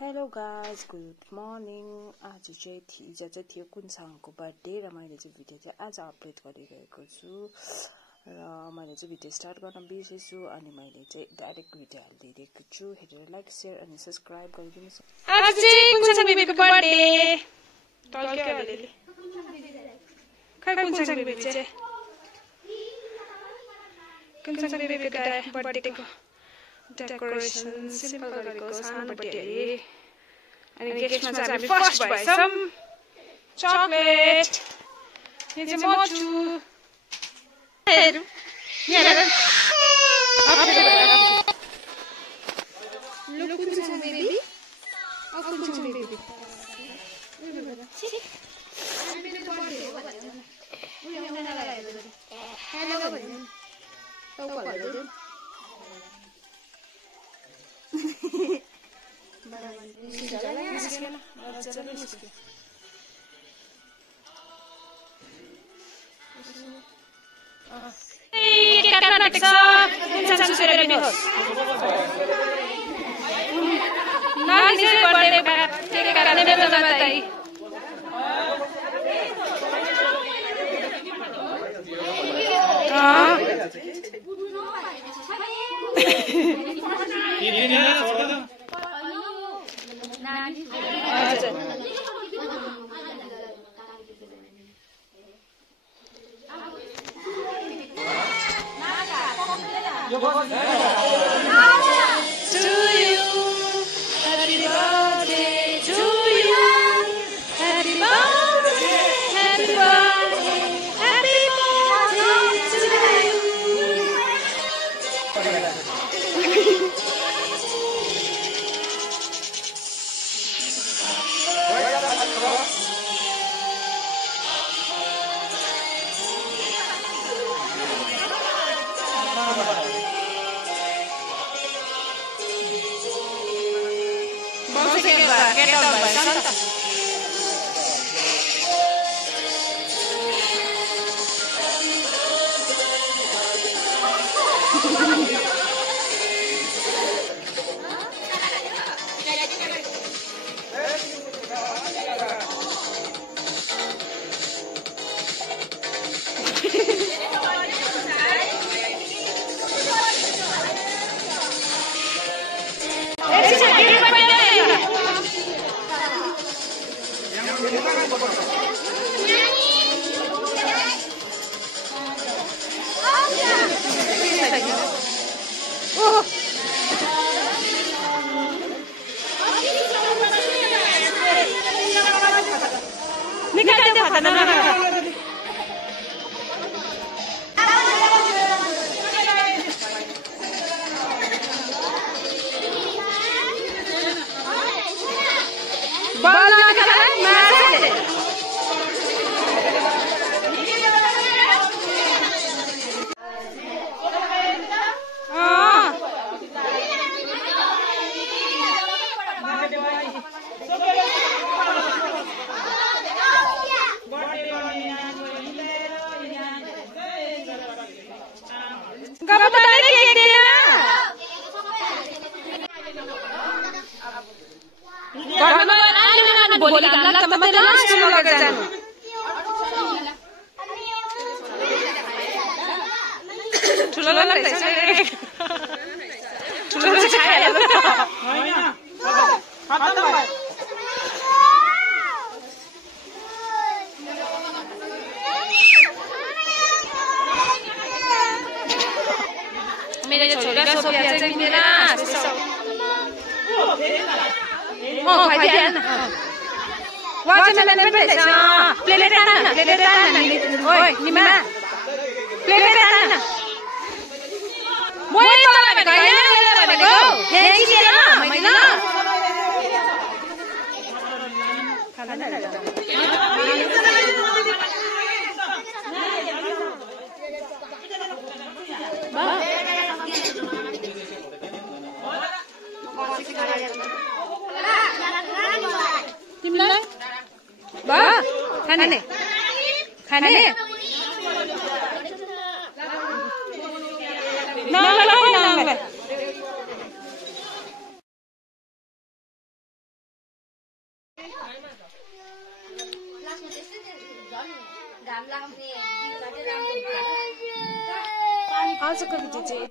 Hello guys, good morning. आज चाहिँ हिजो चाहिँ थियो कुन्साङको बर्थडे र मैले चाहिँ भिडियो चाहिँ आज अपलोड गरिरहेको छु र मैले चाहिँ भिडियो स्टार्ट गर्न बिर्सेछु अनि मैले चाहिँ डाइरेक्ट भिडियो हालिदिएको छु। हेरेर लाइक शेयर अनि सब्स्क्राइब गरिदिनुहोस्। आज चाहिँ कुन्साङ बेबीको बर्थडे टल्क्यो अलिअलि खै कुन्साङ बेबी चाहिँ कुन्साङ बेबीको बर्थडेको डेकोरेसन सिम्पल गरेको सानो बर्थडे अनि गेस्टमा चाहिँ हामी फर्स्ट भएछौँ। चकलेट यो चाहिँ मचु हेरौँ लुक कुन्साङ बेबी अब कुन्साङ बेबी मेरो छोरा सोफिया चाहिँ मेरा तिमीलाई खाने खाने आजको भिडियो चाहिँ